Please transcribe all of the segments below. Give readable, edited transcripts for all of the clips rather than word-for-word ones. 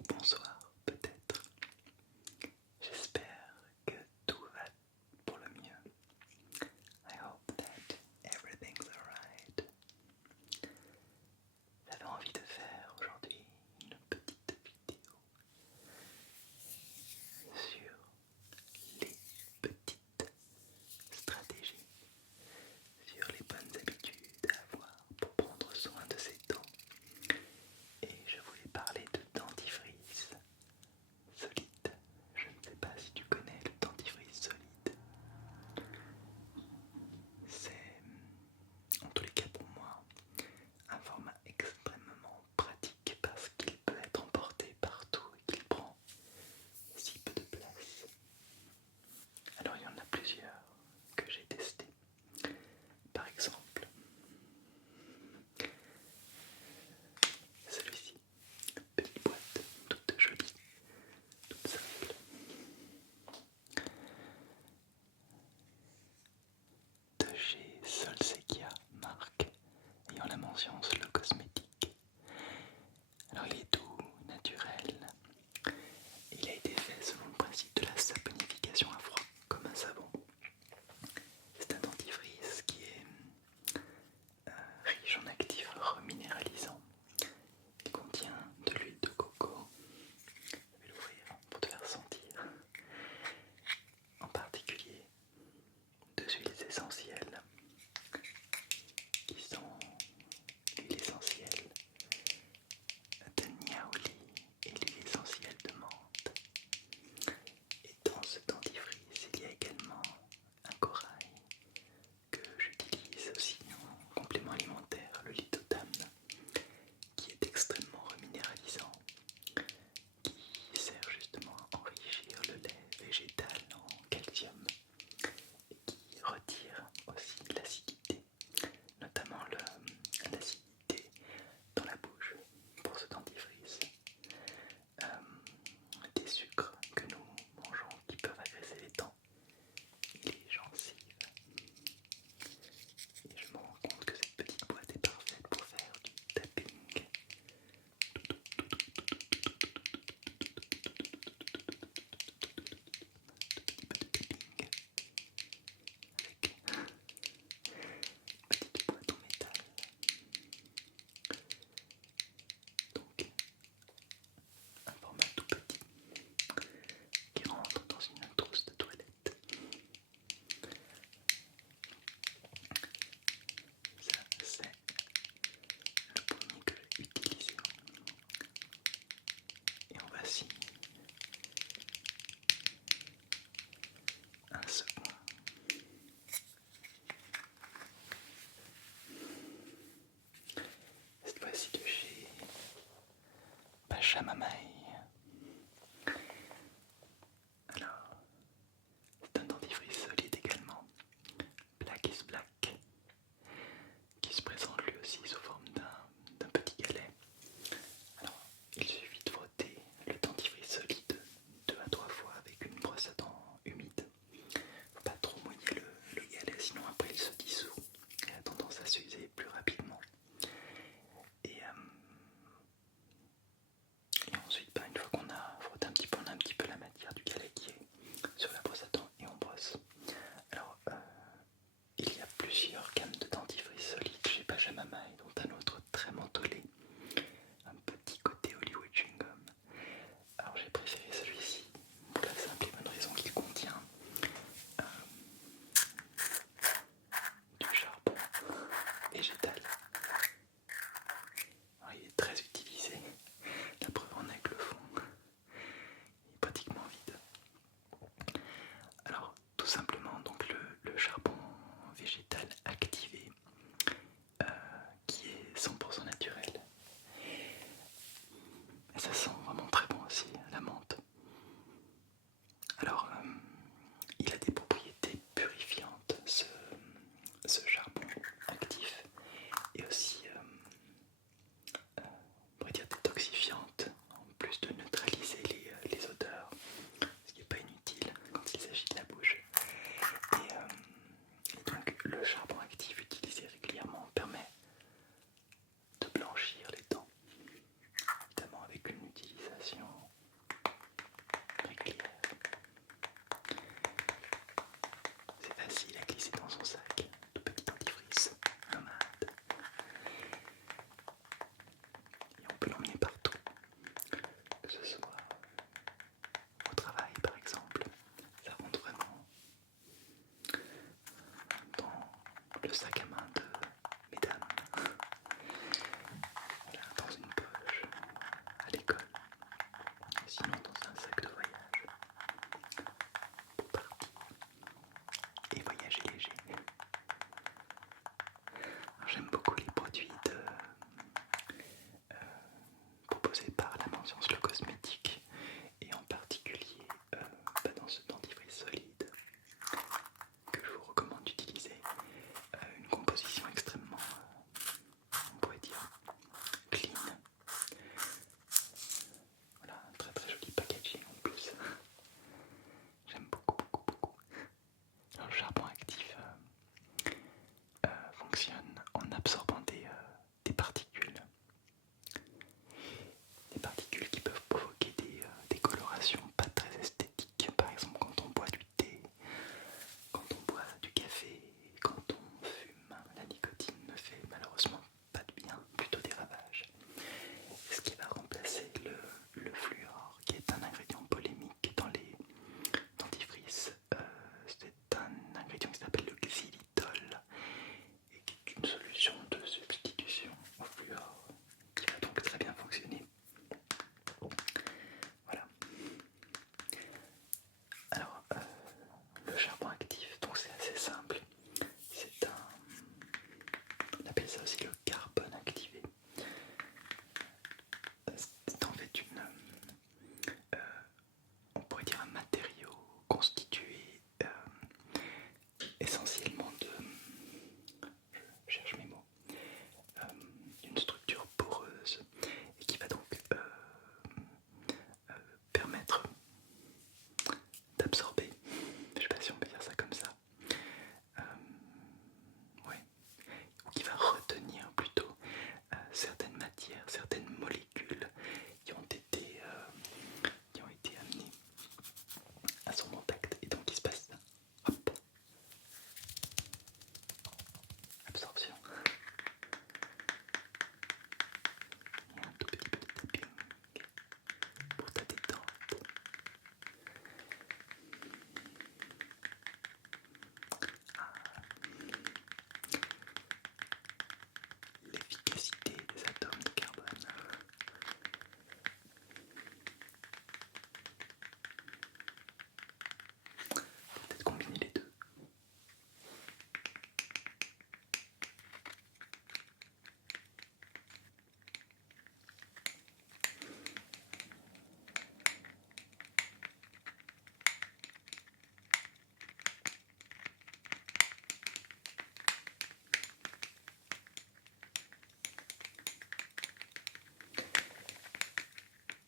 ou bonsoir peut-être. J'espère que tout va pour le mieux. I hope that everything's alright. J'avais envie de faire aujourd'hui une petite vidéo sur les petites stratégies, sur les bonnes habitudes à avoir pour prendre soin de ses dents. Et je voulais parler de dentifrice solide. Je ne sais pas si tu connais le dentifrice solide. C'est, en tous les cas pour moi, un format extrêmement pratique parce qu'il peut être emporté partout et qu'il prend si peu de place. Alors il y en a plusieurs que j'ai testés. Par exemple, celui-ci, petite boîte, toute jolie, toute simple. De chez Solsekia, marque ayant la mention Slow Cosmétique. Alors il est doux, naturel. Il a été fait selon le principe de la saponification à froid, comme un savon. C'est un dentifrice qui est riche en actifs reminéralisants. Il contient de l'huile de coco. Je vais l'ouvrir pour te faire sentir. En particulier, deux huiles essentielles qui sont l'huile essentielle de niaouli et l'huile essentielle de menthe. Et dans ce dentifrice, il y a également un corail que j'utilise aussi en complément alimentaire, le lithotam, qui est extrêmement reminéralisant, qui sert justement à enrichir le lait végétal en calcium et qui retire aussi l'acidité, notamment l'acidité dans la bouche pour ce dentifrice. Des sucres que nous mangeons qui peuvent agresser les dents et les gencives. Et je me rends compte que cette petite boîte est parfaite pour faire du tapping. Avec petite boîte en métal. Donc un format tout petit qui rentre dans une trousse de toilette. Ça c'est le premier que j'ai utilisé. Et en voici un second. Cette fois-ci de chez Pachamamaï. Alors, c'est un dentifrice solide également, Black is Black, qui se présente lui aussi sous forme d'un petit galet. Alors, il suffit de frotter le dentifrice solide 2 à 3 fois avec une brosse à dents humide. Faut pas trop mouiller le galet, sinon après il se dissout et a tendance à s'user plus rapidement. Et ensuite, une fois qu'on a frotté un petit peu, on a un petit peu la matière du galet qui est sur la brosse à dents et on brosse. Alors, il y a plusieurs gammes de dentifrice solides chez Pachamamaï, dont un autre très mentholé, un petit côté Hollywood chewing gum. Alors j'ai préféré celui-ci pour la simple et bonne raison qu'il contient du charbon végétal. Alors, il est très utilisé, la preuve en est que le fond est pratiquement vide. Alors tout simplement donc le charbon végétal activé qui est 100% naturel. Et ça sent vraiment très bon aussi, la menthe. Alors il a des propriétés purifiantes ce charbon actif et aussi on pourrait dire détoxifiante en plus de neutraliser les odeurs, ce qui n'est pas inutile quand il s'agit de la bouche. Et donc le charbon actif utilisé régulièrement permet de blanchir les dents, notamment avec une utilisation essentiellement je cherche mes mots, une structure poreuse et qui va donc permettre d'absorber, je sais pas si on peut dire ça comme ça, ouais, ou qui va retenir plutôt certaines matières, certaines molécules qui ont été amenées à son contact et donc il se passe hop, absorption et un tout petit peu de tapping pour ta détente. L'efficacité des atomes de carbone. Peut-être combiner les deux.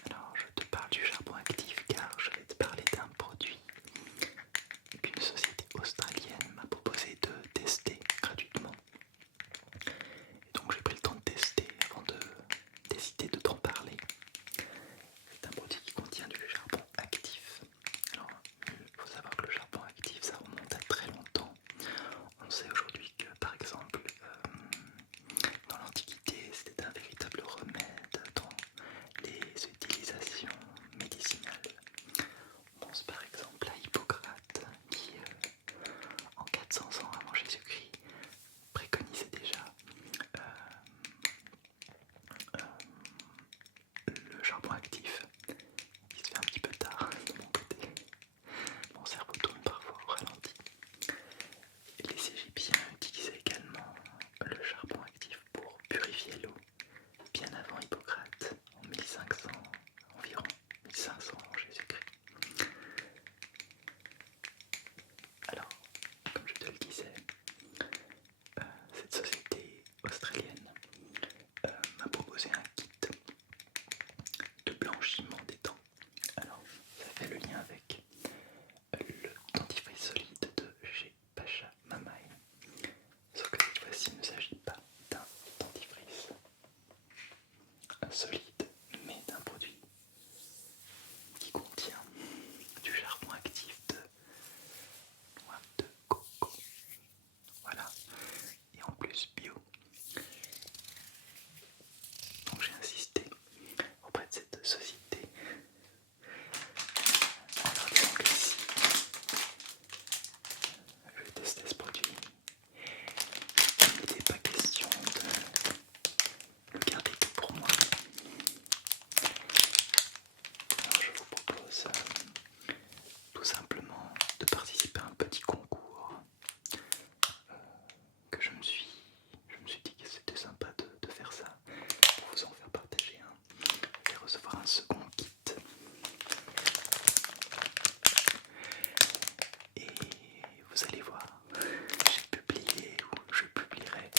Alors, je te parle du charbon actif car je vais te parler d'un produit qu'une société australienne m'a proposé de tester gratuitement. Et donc j'ai pris le temps de tester avant de décider de t'en parler. C'est un produit qui contient du charbon actif. Alors, il faut savoir que le charbon actif, ça remonte à très longtemps. On sait aujourd'hui que, par exemple, dans l'Antiquité, c'était un véritable remède dans les utilisations médicinales. On pense par exemple à Hippocrate qui, en 400 ans avant Jésus-Christ, préconisait déjà le charbon actif. Il se fait un petit peu tard de mon côté. Mon cerveau tourne parfois au ralenti. Les Égyptiens utilisaient également le charbon actif pour purifier l'eau, bien avant Hippocrate, en 1500, environ 1500 avant Jésus-Christ. Alors, comme je te le disais, cette société australienne m'a proposé un kit de blanchiment des dents. Alors, ça fait le lien avec le dentifrice solide de chez Pacha Mamaï. Sauf que cette fois-ci, il ne s'agit pas d'un dentifrice solide, mais d'un produit qui contient du charbon actif de noix de coco. Voilà, et en plus bio. Donc j'ai insisté auprès de cette société. Alors disons que si je testais ce produit, il n'était pas question de le garder que pour moi. Alors je vous propose tout simplement de participer à un petit concours que je me suis dit que c'était sympa de faire ça pour vous en faire partager un et recevoir un second kit. Et vous allez voir, j'ai publié ou je publierai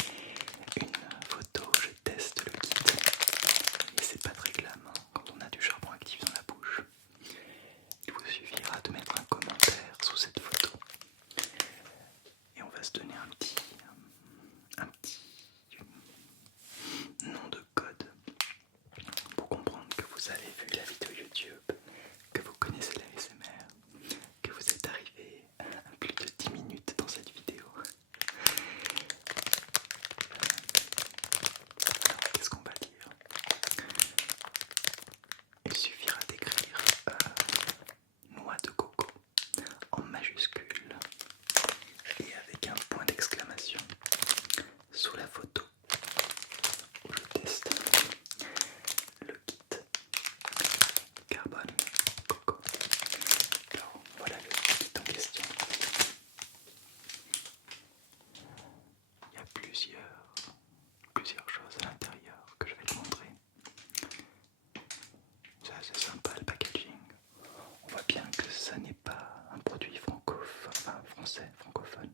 une photo où je teste le kit. Et c'est pas très glam hein, quand on a du charbon actif dans la bouche. Il vous suffira de mettre un commentaire sous cette photo. Et on va se donner un petit nom de code pour comprendre que vous avez vu la vidéo YouTube, que vous connaissez la l'ASMR, que vous êtes arrivé à plus de 10 minutes dans cette vidéo. Alors qu'est-ce qu'on va dire? Il suffira d'écrire noix de coco en majuscule et avec un point d'exclamation sous la photo où je teste le kit carbone coco. Alors voilà le kit en question. Il y a plusieurs choses à l'intérieur que je vais te montrer. C'est assez sympa le packaging. On voit bien que ça n'est pas un produit français, francophone.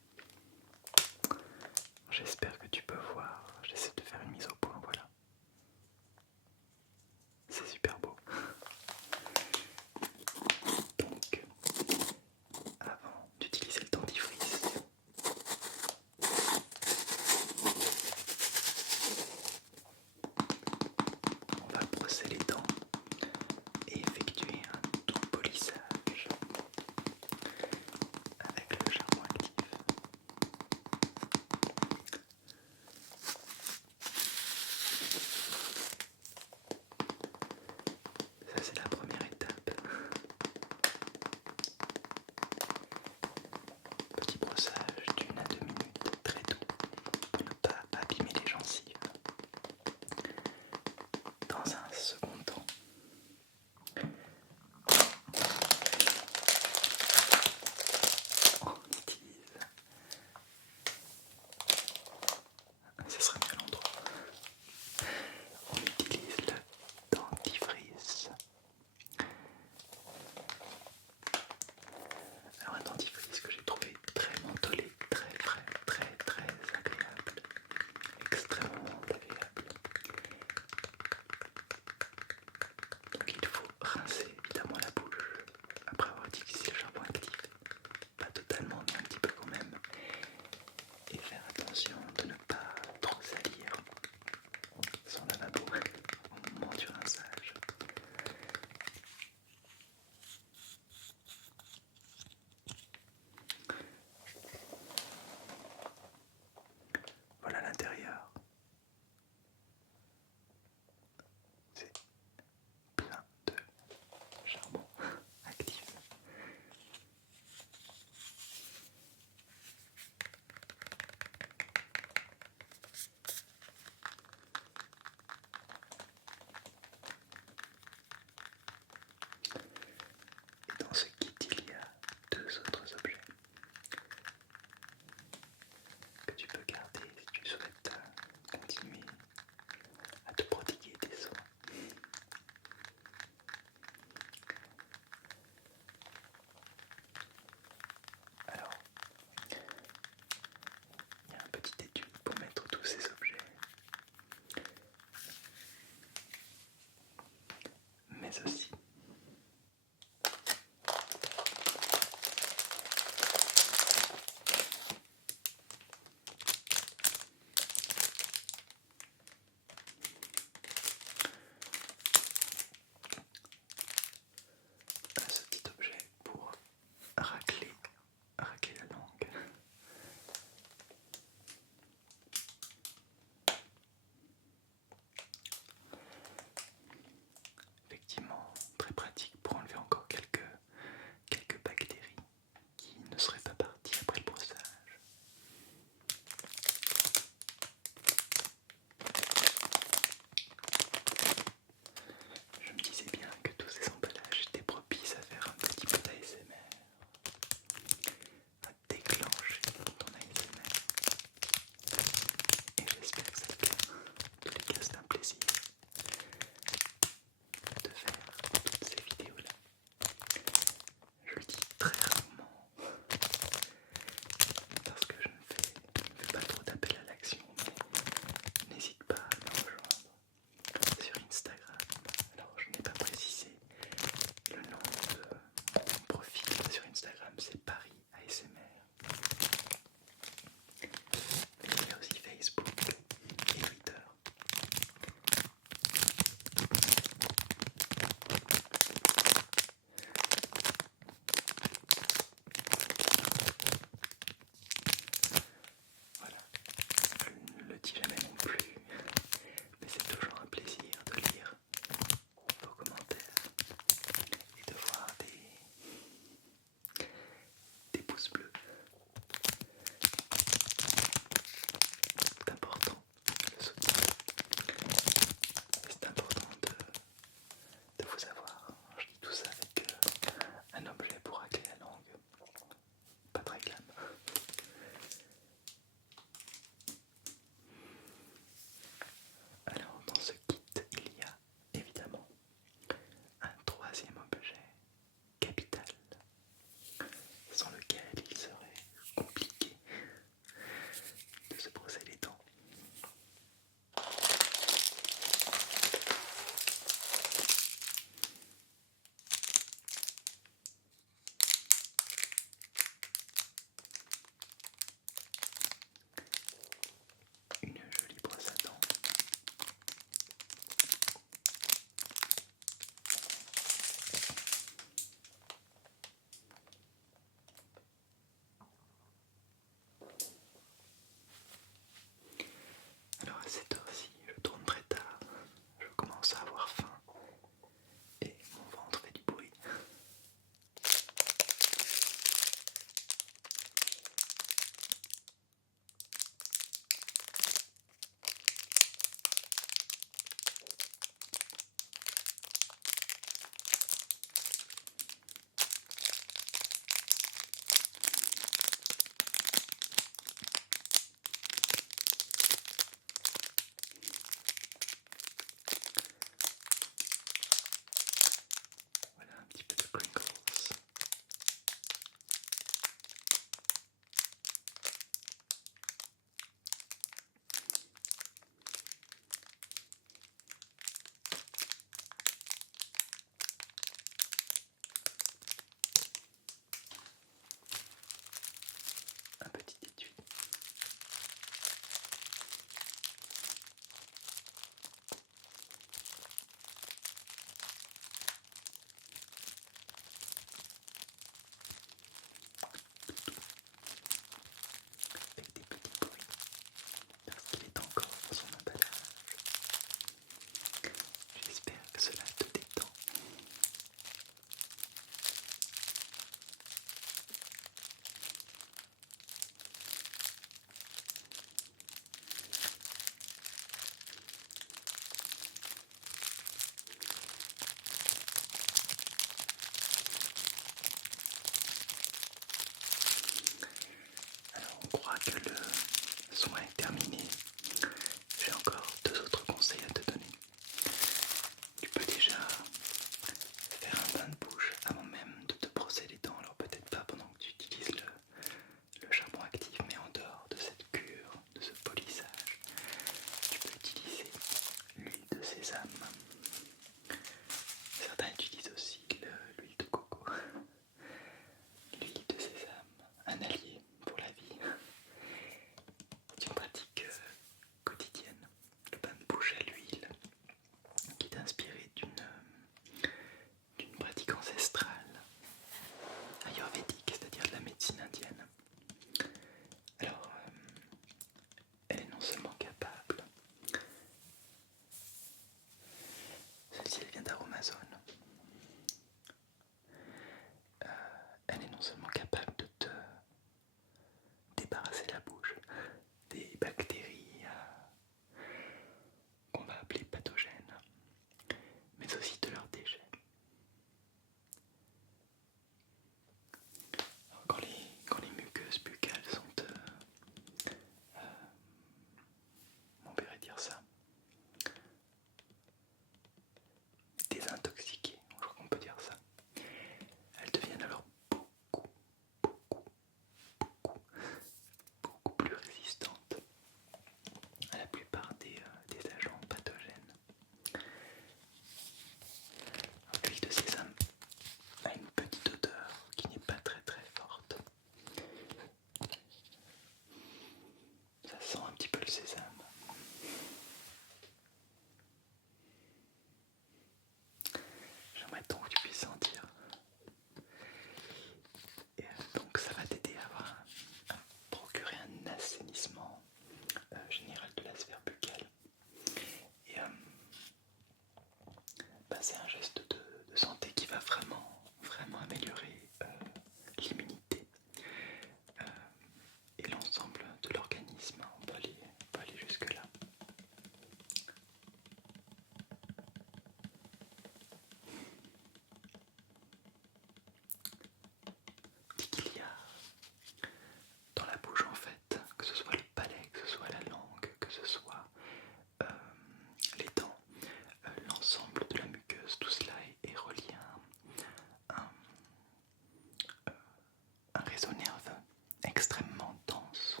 un réseau nerveux extrêmement dense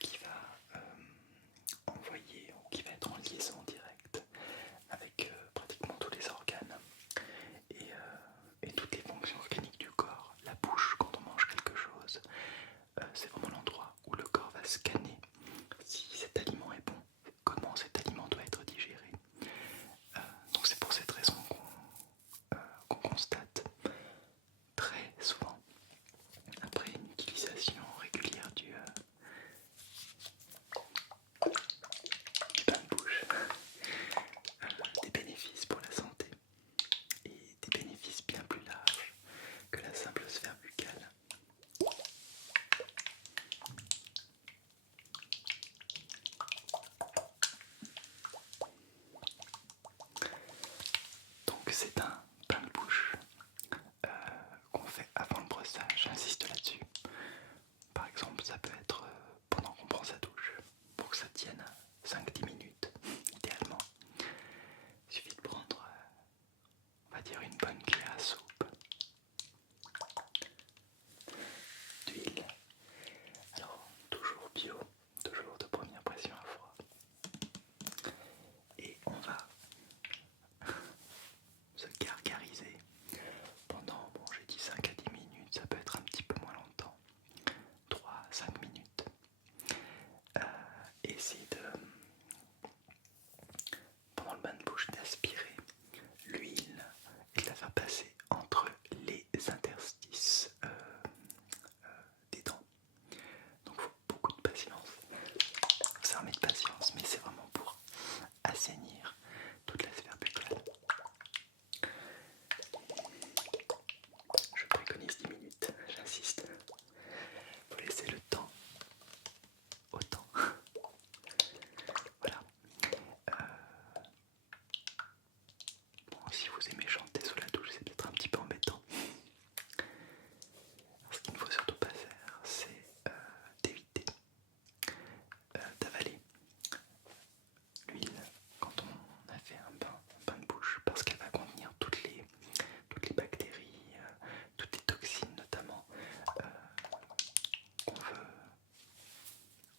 qui va envoyer ou qui va être en liaison directe avec pratiquement tous les organes et toutes les fonctions cliniques du corps. La bouche, quand on mange quelque chose, c'est vraiment l'endroit où le corps va scanner si cet aliment est bon, comment cet aliment doit être digéré. Donc c'est pour cette raison qu'on constate très souvent, après une utilisation régulière du bain de bouche, des bénéfices pour la santé et des bénéfices bien plus larges que la simple sphère buccale. Donc c'est un bain de bouche qu'on fait avant le brossage, j'insiste là-dessus. Par exemple, ça peut être pendant qu'on prend sa douche, pour que ça tienne 5-10 minutes, idéalement. Il suffit de prendre, on va dire, une bonne cuillère à soupe d'huile. Alors, toujours bio, toujours de première pression à froid. Et on va se gargariser pendant, bon j'ai dit 5 à 10 minutes, ça peut être un petit peu moins longtemps, 3-5 minutes. Essayer de, pendant le bain de bouche, d'aspirer l'huile et de la faire passer entre les interstices des dents. Donc il faut beaucoup de patience, ça remet de patience, mais c'est vraiment pour assainir toute la sphère buccale. Je préconise 10 minutes, j'insiste. Il faut laisser le temps au temps. Voilà. Bon, si vous aimez chanter sous la douche, c'est peut-être un petit peu embêtant. Alors, ce qu'il ne faut surtout pas faire, c'est d'éviter d'avaler l'huile quand on a fait un bain de bouche, parce qu'elle va contenir toutes les bactéries, toutes les toxines notamment, qu'on veut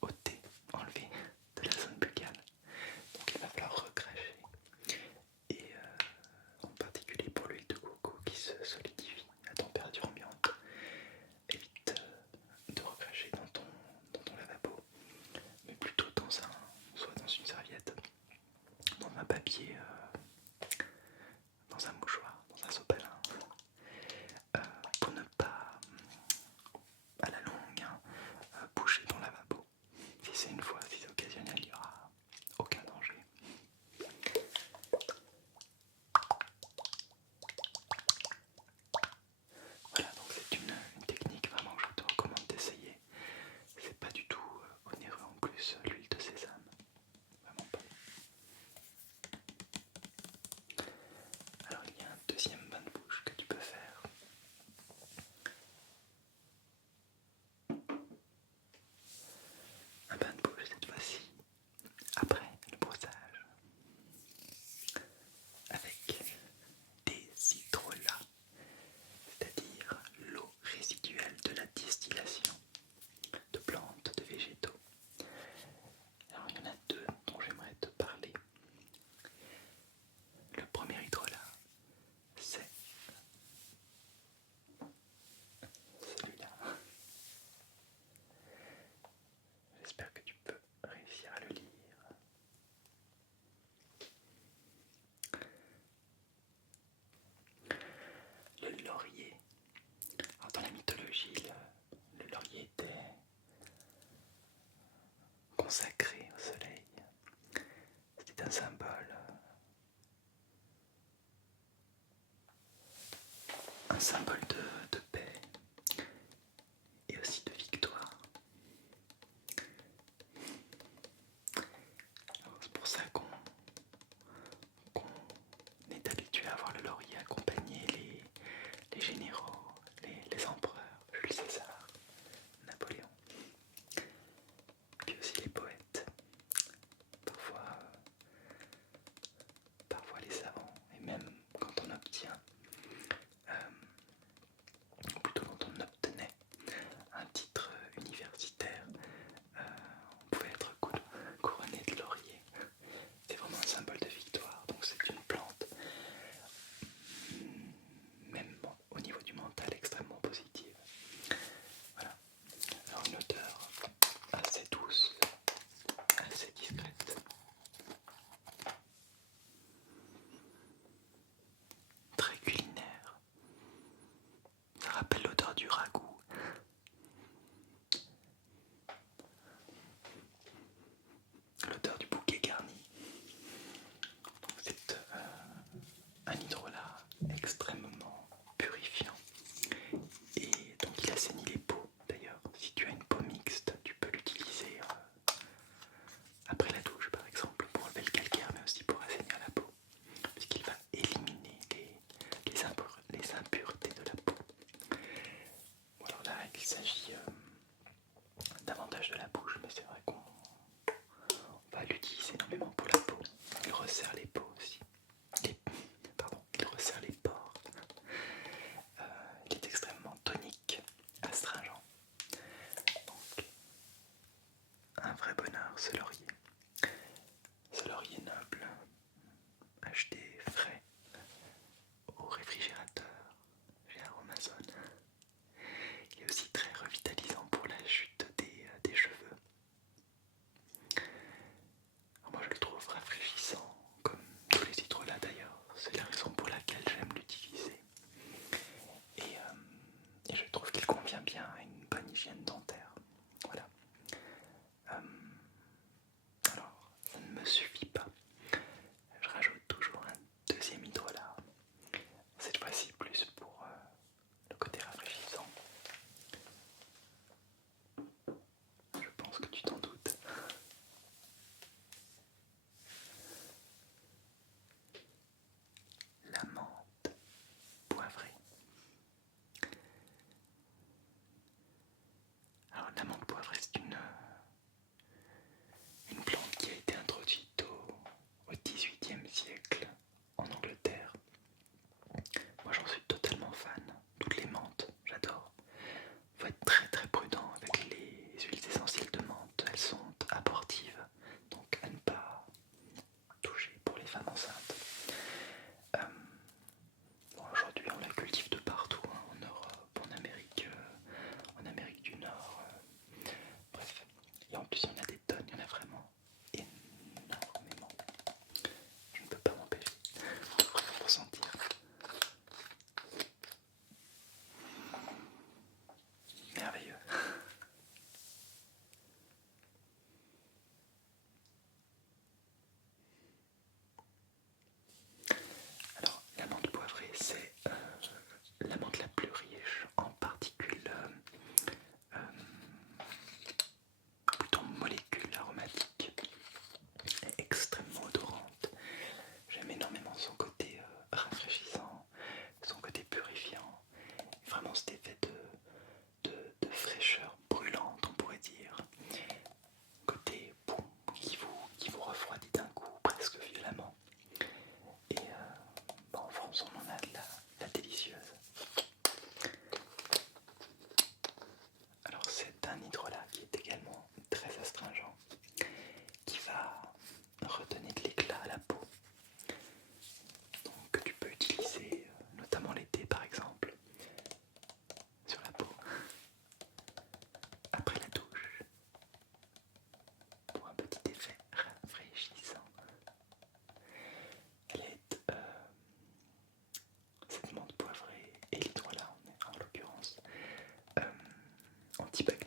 ôter, enlever de la zone buccale. Donc il va falloir recracher. Et en particulier pour l'huile de coco qui se solidifie à température ambiante, évite de recracher dans ton lavabo, mais plutôt soit dans une serviette, dans un papier, dans un mouchoir, dans un sopalin, pour ne pas, à la longue, boucher ton lavabo. Si c'est une fois, si c'est occasionnel, il n'y aura aucun danger. Voilà, donc c'est une technique vraiment que je te recommande d'essayer. C'est pas du tout onéreux en plus, l'huile de sésame. Vraiment pas. Alors il y a un deuxième bain de bouche que tu peux faire. Un bain de bouche cette fois-ci après le brossage avec des hydrolats, c'est-à-dire l'eau résiduelle de la distillation de plantes, de végétaux. Alors il y en a deux dont j'aimerais te parler. Le premier hydrolat, c'est celui-là. J'espère que tu peux réussir à le lire. Le laurier. Alors dans la mythologie, le laurier était consacré au soleil. C'était un symbole de paix et aussi de victoire. C'est pour ça qu'on est habitué à voir le laurier accompagner les généraux, les empereurs, Jules César, Napoléon, puis aussi les poètes, parfois les savants, et même quand on obtient il s'agit davantage de la bouche, mais c'est vrai qu'on va l'utiliser énormément pour la peau. Il resserre les peaux aussi. Pardon, il resserre les pores. Il est extrêmement tonique, astringent. Donc, un vrai bonheur, ce laurier. Ce laurier noble, acheté frais au réfrigérateur chez Aromazone. Il est aussi très revitalisant pour la chute des cheveux. Alors moi je le trouve rafraîchissant, comme tous les hydrolats d'ailleurs. C'est la raison pour laquelle j'aime l'utiliser. Et je trouve qu'il convient bien à une bonne hygiène dentaire. Voilà. Alors, ça ne me suffit pas. Je rajoute toujours un deuxième hydrolat. Cette fois-ci plus pour le côté rafraîchissant. Je pense que tu t'en doutes. La menthe poivrée. Alors la menthe poivrée, c'est une plante qui a été introduite au XVIIIe siècle en Angleterre. Moi j'en suis totalement fan. Toutes les menthes, j'adore. Faut être très très prudent avec les huiles essentielles de menthe. Elles sont abortives, donc à ne pas toucher pour les femmes enceintes. Bon, aujourd'hui on la cultive de partout, hein, en Europe, en Amérique du Nord. Bref, et en plus il y en a des tonnes, il y en a vraiment énormément. Je ne peux pas m'empêcher de sentir. Merveilleux. Alors, la menthe poivrée, c'est la menthe la plus riche en particules, plutôt molécules aromatiques, extrêmement odorante. J'aime énormément son côté rafraîchissant, son côté purifiant, vraiment cet effet de fraîcheur brûlante, on pourrait dire. Côté boum, qui vous refroidit d'un coup, presque violemment. Et bon, en France, on en a de la délicieuse. Alors, c'est un hydrolat qui est également très astringent, qui va redonner de l'éclat à la peau. Donc, que tu peux utiliser, notamment l'été par exemple, sur la peau, après la douche, pour un petit effet rafraîchissant. Elle est cette menthe poivrée et l'hydrolat en l'occurrence antibactérienne,